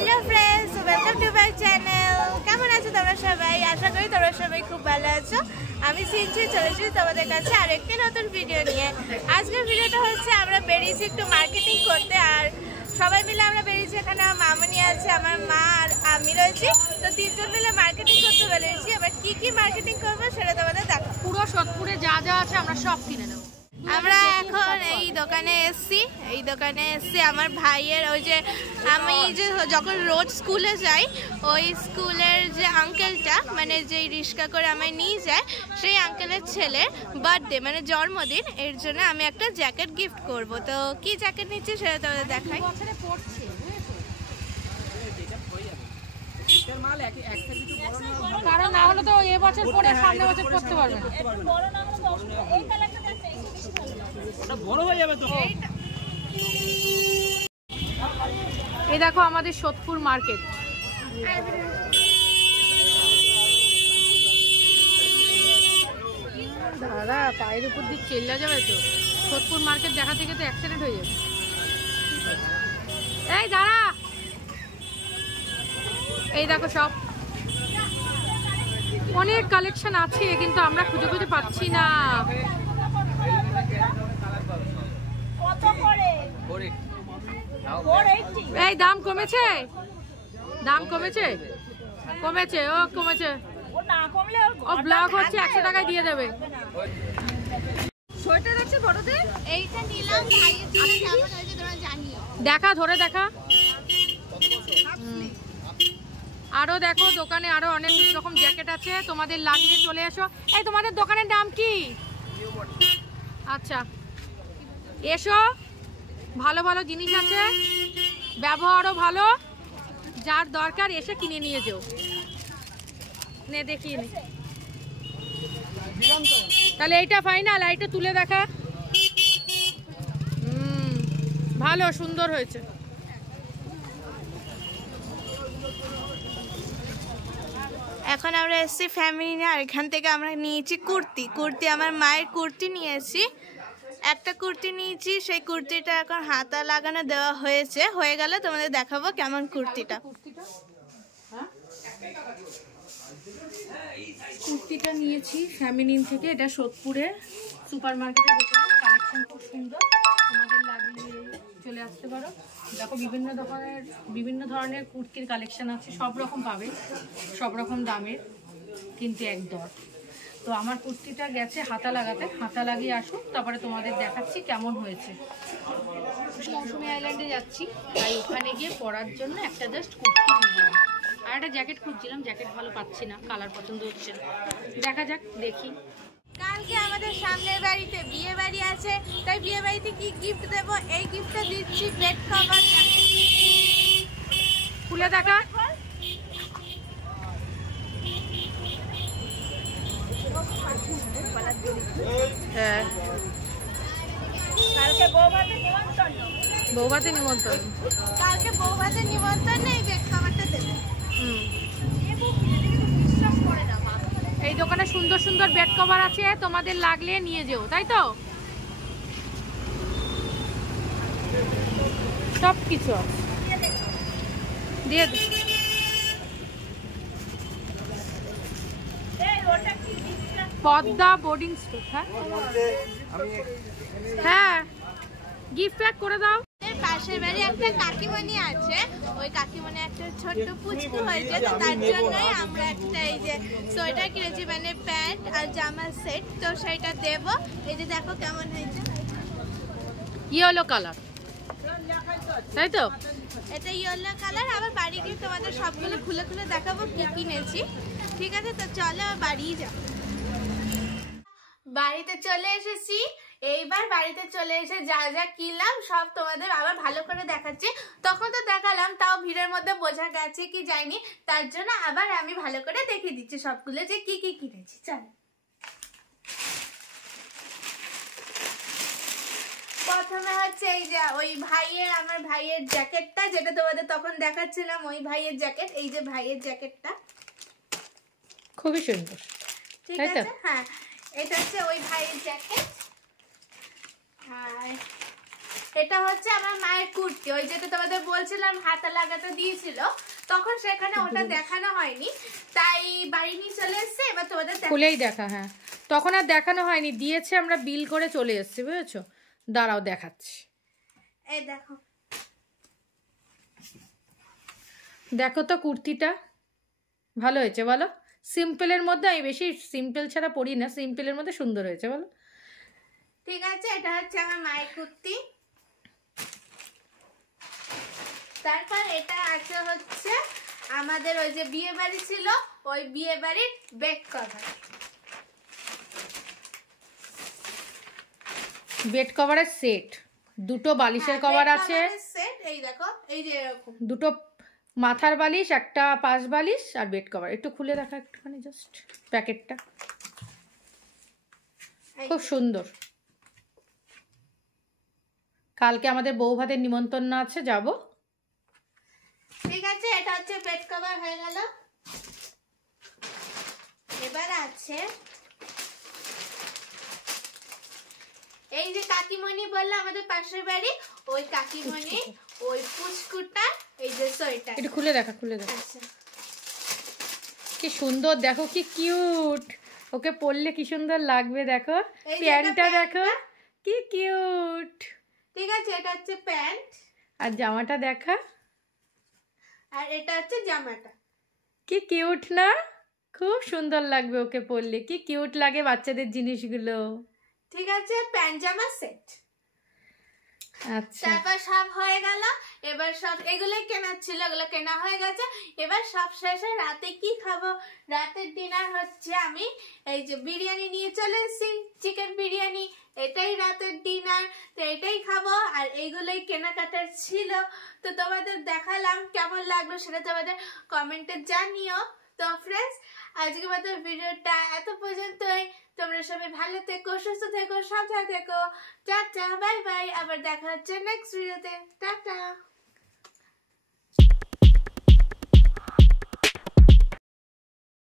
Hello friends, welcome to my channel. কেমন আছো তোমরা সবাই? আশা করি তোমরা সবাই খুব ভালো আছো। আমি সিনচি চলে এসেছি তোমাদের কাছে আর একটি নতুন ভিডিও নিয়ে। আজকের ভিডিওটা হচ্ছে আমরা বেরিয়েছি একটু মার্কেটিং করতে, আর সবাই মিলে আমরা বেরিয়েছি। এখানে আমার মামনি আছে, আমার মা আর আমি রয়েছি। তো তিনজন মিলে মার্কেটিং করতে বেরিয়েছি। এবার কি কি মার্কেটিং করবো সেটা তোমাদের দেখো। পুরো সোদপুরে যা যা আছে আমরা সব কিনে নেবো। আমরা এখন এই দোকানে এসছি আমার ভাইয়ের, ওই যে আমি যে যখন রোজ স্কুলে যাই ওই স্কুলের যে আঙ্কেলটা, মানে যেই রিক্সা করে আমায় নিয়ে যায়, সেই আঙ্কেলের ছেলের বার্থডে মানে জন্মদিন। এর জন্য আমি একটা জ্যাকেট গিফট করব। তো কি জ্যাকেট নিচ্ছি সেটা তোমাদের দেখাই। কারণ না হলে তো এবছর পরে সামনে বছর করতে পারবে না। এই দেখো আমাদের সোদপুর মার্কেট। দাদা পায়ের উপর দিয়ে চেল্লা যাবে তো। সোদপুর মার্কেট দেখা থেকে তো অ্যাক্সিডেন্ট হয়ে যাবে। এই দাঁড়া, এই দেখো সব অনেক কালেকশন আছে কিন্তু আমরা খুঁজে খুঁজে পাচ্ছি না। এই দাম কমেছে, দাম কমেছে, কমেছে, ও কমেছে। ও ব্লক হচ্ছে 100 টাকায় দিয়ে দেবে। সোয়েটার আছে বড়দের, এইটা নিলাম ভাইয়ের জন্য। কেমন হয়েছে তোমরা জানিও। দেখা ধরে দেখা। আরো দেখো দোকানে আরো অনেক রকম জ্যাকেট আছে, তোমাদের লাগলে চলে এসো। এই তোমাদের দোকানের নাম কি? আচ্ছা এসো, ভালো ভালো জিনিস আছে, ব্যবহারও ভালো, যার দরকার এসে কিনে নিয়ে যেও। নে দেখিয়ে নে। তাহলে এইটা ফাইনাল, এইটা তুলে দেখা। ভালো, সুন্দর হয়েছে। এখন আমরা এসেছি ফ্যামিলি নিয়ে, আর এখান থেকে আমরা নিয়েছি কুর্তি। আমার মায়ের কুর্তি নিয়েছি, একটা কুর্তি নিয়েছি। সেই কুর্তিটা এখন হাতা লাগানো দেওয়া হয়েছে, হয়ে গেলে তোমাদের দেখাবো কেমন কুর্তিটা। কুর্তিটা নিয়েছি ফ্যামিলিন থেকে, এটা সোদপুরের সুপার মার্কেটের ভিতরে। কালেকশন খুব সুন্দর, তোমাদের লাগলে চলে আসতে পারো। দেখো বিভিন্ন ধরনের কুর্তির কালেকশন আছে, সব রকম পাবে, সব রকম দামের, কিন্তু এক দর। তো আমার কুর্তিটা গেছে হাতা লাগাতে, হাতা লাগিয়ে আসুক, তারপরে তোমাদের দেখাচ্ছি কেমন হয়েছে। মৌসুমী আইল্যান্ডে যাচ্ছি, তাই ওখানে গিয়ে পরার জন্য একটা জাস্ট কুর্তি নিলাম। আর একটা জ্যাকেট খুঁজছিলাম, জ্যাকেট ভালো পাচ্ছি না, কালার পছন্দ হচ্ছে না। দেখা যাক, দেখি। কালকে আমাদের সামনের বাড়িতে বিয়ে বাড়ি আছে, তাই বিয়ে বাড়িতে কি গিফট দেবো, এই গিফটটা দিচ্ছি বেড কভার। খুলে দেখা। হ্যাঁ, কালকে বৌভাতের নিমন্ত্রণ, বৌভাতের নিমন্ত্রণ। কালকে বৌভাতের নিমন্ত্রণ, এই বেড কভারটা দেবে। এই দোকানে সুন্দর সুন্দর বেড কভার আছে, তোমাদের লাগলে নিয়ে যেও, তাই তো? সব কিছু দিয়ে পদ্মা বোর্ডিং স্কুল। হ্যাঁ, গিফট প্যাক করে দাও। পাশের বাড়ি একটা কাকিমণি আছে, ওই কাকিমণি একটা ছোট্ট পুচকু হয়েছে, তো তার জন্যই আমরা একটা এই যে সোয়েটার কিনেছি, মানে প্যান্ট আর জামার সেট। তো সেইটা দেব। এই যে দেখো কেমন হয়েছে, ইয়েলো কালার, তাই তো? এটা ইয়েলো কালার। আবার বাড়ি গিয়ে তোমাদের সবগুলো খুলে খুলে দেখাবো কি কিনেছি। ঠিক আছে, তো চলো বাড়ি যাও। বাড়িতে চলে এসেছি। এইবার বাড়িতে চলে এসে যা যা কিনলাম সব তোমাদের আবার ভালো করে দেখাচ্ছি। তখন তো দেখালাম, তাও ভিড়ের মধ্যে বোঝা গেছে কি যায়নি, তার জন্য আবার আমি ভালো করে দেখিয়ে দিচ্ছি সবগুলো যে কি কি কিনেছি। চলো, প্রথমে হচ্ছে এই যে ওই ভাইয়ের, আমার ভাইয়ের জ্যাকেটটা, যেটা তোমাদের তখন দেখাচ্ছিলাম, ওই ভাইয়ের জ্যাকেট। এই যে ভাইয়ের জ্যাকেটটা খুবই সুন্দর, ঠিক আছে? হ্যাঁ, এটা হচ্ছে ওই ভাইয়ের জ্যাকেট। আর এটা হচ্ছে আমার মায়ের কুর্তি, ওই যেটা তোমাদের বলছিলাম হাতা লাগাতে দিয়েছিল, তখন সেখানে ওটা দেখানো হয়নি, তাই বাড়ি নিয়ে চলে এসেছে। এবার তোমাদের খুলেই দেখা, হ্যাঁ তখন আর দেখানো হয়নি, দিয়েছে আমরা বিল করে চলে এসেছি, বুঝেছো? দাঁড়াও দেখাচ্ছি। এই দেখো, দেখো তো কুর্তিটা ভালো হয়েছে বলো? সিম্পলের মধ্যে, আমি বেশি সিম্পল ছাড়া পরি না, সিম্পলের মধ্যে সুন্দর হয়েছে বলো? ঠিক আছে, এটা হচ্ছে আমার মায়ের কুর্তি। তারপর এটা আছে হচ্ছে আমাদের ওই যে বিয়ে বাড়ি ছিল, ওই বিয়ে বাড়ির বেড কভার। বেড কভারের সেট, দুটো বালিশের কভার আছে সেট, এই দেখো, এই যে এরকম দুটো মাথার বালিশ, একটা পাশ বালিশ আর বেড কভার। একটু খুলে দেখা একটুখানি, জাস্ট প্যাকেটটা খুব সুন্দর। কালকে আমাদের বউ ভাতের নিমন্ত্রণ আছে, যাব। ঠিক আছে, এটা হচ্ছে বেড কভার হয়ে গেল। এবার আছে এই যে কাকিমণি বললো আমাদের পাশের বাড়ি, ওই কাকিমণি ওই পুচকুটা, এই যে সোয়েটার। একটু খুলে দেখা, খুলে দেখা। আচ্ছা, কি সুন্দর, দেখো কি কিউট, ওকে পরলে কি সুন্দর লাগবে। দেখো প্যান্টটা দেখো কি কিউট। ঠিক আছে, এটা হচ্ছে প্যান্ট, আর জামাটা দেখা, আর এটা হচ্ছে জামাটা। কি কিউট না? খুব সুন্দর লাগবে ওকে পরলে, কি কিউট লাগে বাচ্চাদের জিনিসগুলো। ঠিক আছে, প্যান্ট জামা সেট। আচ্ছা, তারপর সব হয়ে গেল। এবার সব এগুলোই কেনার ছিল, এগুলো কেনা হয়ে গেছে। এবার সব শেষে রাতে কি খাবো, রাতের ডিনার হচ্ছে আমি এই যে বিরিয়ানি নিয়ে চলে এসেছি, চিকেন বিরিয়ানি, এটাই রাতের ডিনার। তো এটাই খাবো, আর এইগুলোই কেনাকাটার ছিল। তো তোমাদের দেখালাম, কেমন লাগলো সেটা তোমাদের কমেন্টে জানিও। তো ফ্রেন্ডস, আজকে আমাদের ভিডিওটা এত পর্যন্তই। তোমরা সবাই ভালো থেকো, সুস্থ থেকো, সাবধানে থেকো। Tata, bye bye. আবার দেখা হচ্ছে নেক্সট ভিডিওতে। টাটা।